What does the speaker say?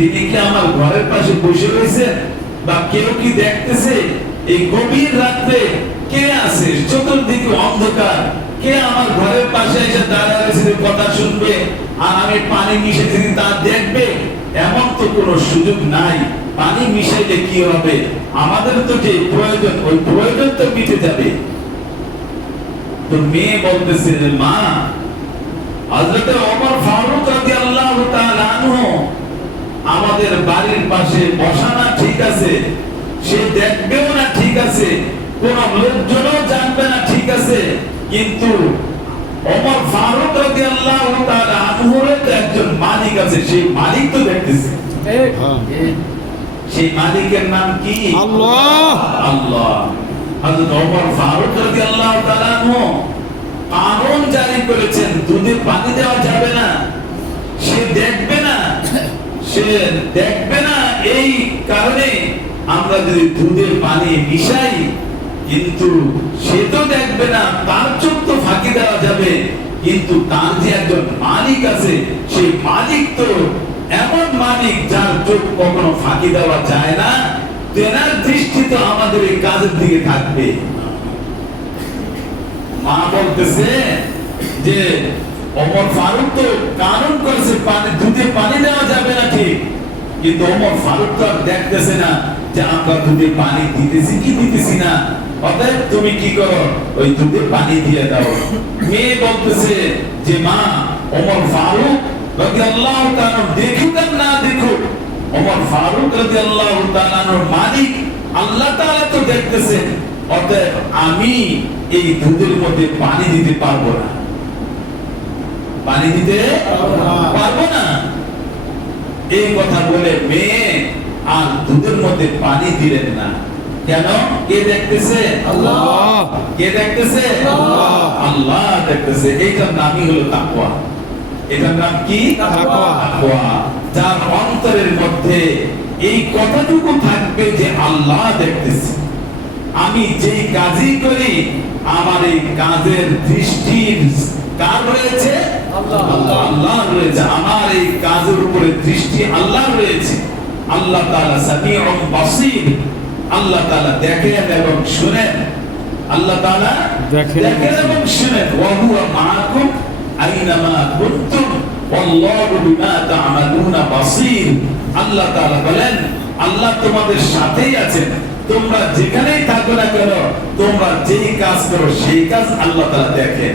তিনি কি আমার ঘরের পাশে বসে রয়েছেন বা কেউ কি দেখতেছে? এই গভীর রাত্রে কে আছে? চতুর্দিকে অন্ধকার। কে আমার ঘরের পাশে এসে দাঁড়া রয়েছে? কথা শুনবে। আর আমি পানি মিশাইতে তা দেখবে? এমন তো কোনো সুযোগ নাই। পানি মিশাইলে কি হবে? আমাদের তো যে প্রয়োজন, ওই প্রয়োজন তো মিটে যাবে। তো মেয়ে বলতেছে যে, মা, হযরত ওমর ফারুক রাদিয়াল্লাহু আমাদের বাড়ির পাশে বসানা ঠিক আছে সে দেখবেও না ঠিক আছে কোন লোকজনও জানবে না ঠিক আছে কিন্তু ওমর ফারুক রাদিয়াল্লাহু তাআলা আনহুর তো একজন মালিক আছে সেই মালিক তো দেখতেছে। সেই মালিকের নাম কি? আল্লাহ। আল্লাহ। হযরত ওমর ফারুক রাদিয়াল্লাহু তাআলা আনহু কানুন জারি করেছেন দুধে পানি দেওয়া যাবে না সে দেখবে না সে দেখবে না এই কারণে আমরা যদি দুধে পানি মিশাই, কিন্তু সে তো দেখবে না, তার চোখ তো ফাঁকি দেওয়া যাবে। কিন্তু তার যে একজন মালিক আছে সেই মালিক তো এমন মালিক যার চোখ কখনো ফাঁকি দেওয়া যায় না। তেনার দৃষ্টি তো আমাদের এই কাজের দিকে থাকবে। মা বলতেছে যে ওমর ফারুক তো কানুন করেছে, পানি, দুধে পানি দেওয়া যাবে না ঠিক কিন্তু ওমর ফারুক তো আর দেখতেছে না যে আমরা দুধে পানি দিতেছি কি দিতেছি না। অতএব তুমি কি করো? ওই দুধে পানি দিয়ে দাও। মেয়ে বলতেছে যে, মা, ওমর ফারুক তাআলা দেখুক আর না দেখুক। ওমর ফারুক তাআলার মালিক আল্লাহ তাআলা তো দেখতেছেন অতএব আমি এই দুধের মধ্যে পানি দিতে পারব না। পানি দিতে পারব না। এই কথা বলে মেয়ে আর দুধের মধ্যে পানি দিলেন না। কেন? কে দেখতেছে? আল্লাহ। কে দেখতেছে? আল্লাহ। দেখতেছে। এইটার নামই হলো তাকওয়া। এটার নাম কি? তাকওয়া। যার অন্তরের মধ্যে এই কথাটুকু থাকবে যে আল্লাহ দেখতেছে। আমি যেই কাজই করি আমার এই কাজের দৃষ্টি কার রয়েছে? আল্লাহ। আল্লাহ রয়েছে। আমার এই কাজের উপরে দৃষ্টি আল্লাহ রয়েছে। আল্লাহ তাআলা সামিউম বাসীর। আল্লাহ তাআলা দেখেন এবং শুনেন। আল্লাহ তাআলা দেখেন এবং শুনেন। ওয়া হুয়া মাআকুম আইনামা কুনতুম। ওয়াল্লাহু বিমা তা'মালুনা বাসীর। আল্লাহ তাআলা বলেন আল্লাহ তোমাদের সাথেই আছেন। তোমরা যেখানেই থাকো না কেন তোমরা যেই কাজ করো সেই কাজ আল্লাহ তাআলা দেখেন।